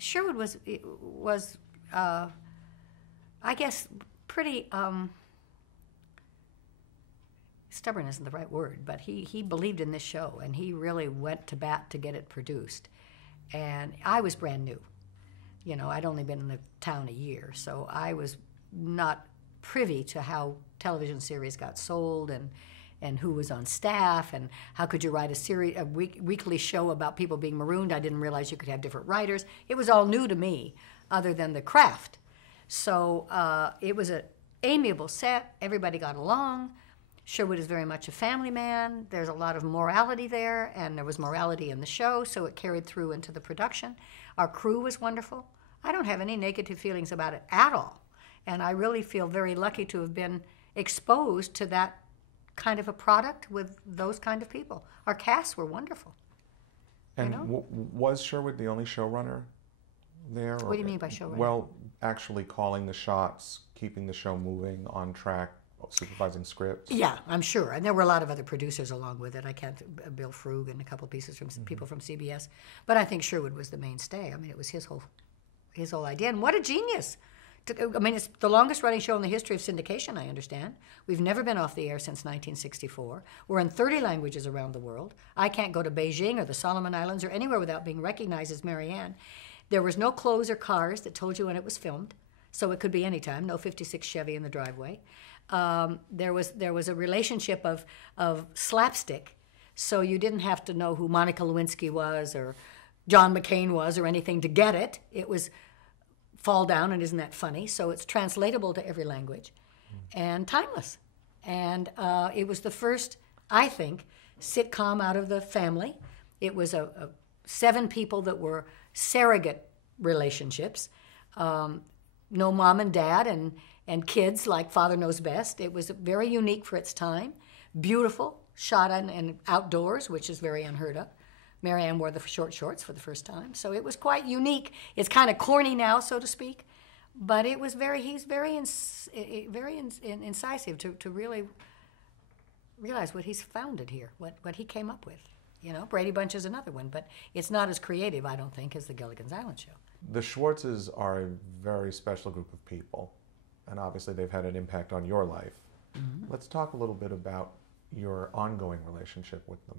Sherwood was I guess pretty stubborn isn't the right word, but he believed in this show, and he really went to bat to get it produced. And I was brand new. You know, I'd only been in the town a year, so I was not privy to how television series got sold and who was on staff and how could you write a weekly show about people being marooned. I didn't realize you could have different writers. It was all new to me, other than the craft. So it was an amiable set. Everybody got along. Sherwood is very much a family man. There's a lot of morality there, and there was morality in the show, so it carried through into the production. Our crew was wonderful. I don't have any negative feelings about it at all, and I really feel very lucky to have been exposed to that kind of a product with those kind of people. Our casts were wonderful. And was Sherwood the only showrunner there? What do you mean by showrunner? Well, actually calling the shots, keeping the show moving, on track, supervising scripts. Yeah, I'm sure. And there were a lot of other producers along with it. I can't, Bill Frug and a couple of pieces from people from CBS. But I think Sherwood was the mainstay. I mean, it was his whole idea. And what a genius. I mean, it's the longest running show in the history of syndication, I understand. We've never been off the air since 1964. We're in 30 languages around the world. I can't go to Beijing or the Solomon Islands or anywhere without being recognized as Marianne. There was no clothes or cars that told you when it was filmed, so it could be any time. No 56 Chevy in the driveway. There was a relationship of slapstick, so you didn't have to know who Monica Lewinsky was or John McCain was or anything to get it. It was fall down and isn't that funny? So it's translatable to every language and timeless. And it was the first, I think, sitcom out of the family. It was a 7 people that were surrogate relationships. No mom and dad and kids like Father Knows Best. It was very unique for its time. Beautiful, shot in outdoors, which is very unheard of. Marianne wore the short shorts for the first time, so it was quite unique. It's kind of corny now, so to speak, but it was he's very incisive to really realize what he's founded here, what he came up with. You know, Brady Bunch is another one, but it's not as creative, I don't think, as the Gilligan's Island show. The Schwartzes are a very special group of people, and obviously they've had an impact on your life. Mm-hmm. Let's talk a little bit about your ongoing relationship with them.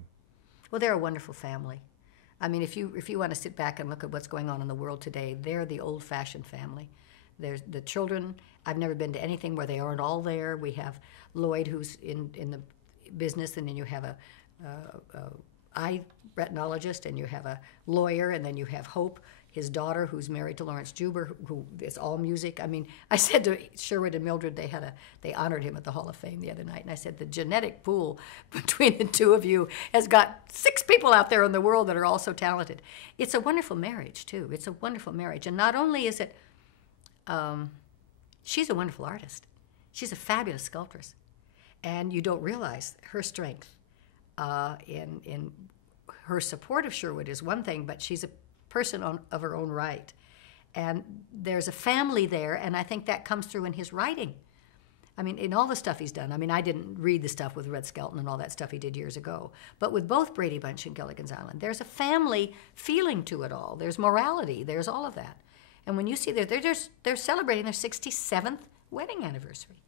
Well, they're a wonderful family. I mean, if you want to sit back and look at what's going on in the world today, they're the old-fashioned family. There's the children. I've never been to anything where they aren't all there. We have Lloyd, who's in the business, and then you have a eye retinologist, and you have a lawyer, and then you have Hope, his daughter, who's married to Lawrence Juber, who is all music. I mean, I said to Sherwood and Mildred, they honored him at the Hall of Fame the other night, and I said, the genetic pool between the two of you has got 6 people out there in the world that are all so talented. It's a wonderful marriage, too. It's a wonderful marriage. And not only is it, she's a wonderful artist. She's a fabulous sculptress. And you don't realize her strength in her support of Sherwood is one thing, but she's a person of her own right. And there's a family there, and I think that comes through in his writing. I mean, in all the stuff he's done. I mean, I didn't read the stuff with Red Skelton and all that stuff he did years ago, but with both Brady Bunch and Gilligan's Island, there's a family feeling to it all. There's morality. There's all of that. And when you see they're celebrating their 67th wedding anniversary.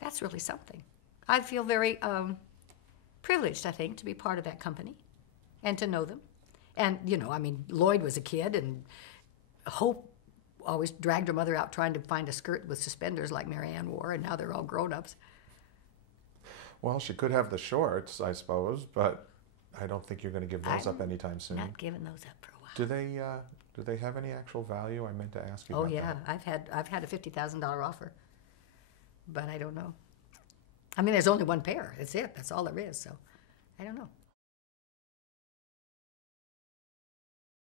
That's really something. I feel very privileged, I think, to be part of that company and to know them. And, you know, I mean, Lloyd was a kid, and Hope always dragged her mother out trying to find a skirt with suspenders like Marianne wore, and now they're all grown-ups. Well, she could have the shorts, I suppose, but I don't think you're going to give those up anytime soon. Not giving those up for a while. Do they have any actual value? I meant to ask you about that. I've had a $50,000 offer, but I don't know. I mean, there's only one pair. That's it. That's all there is, so I don't know.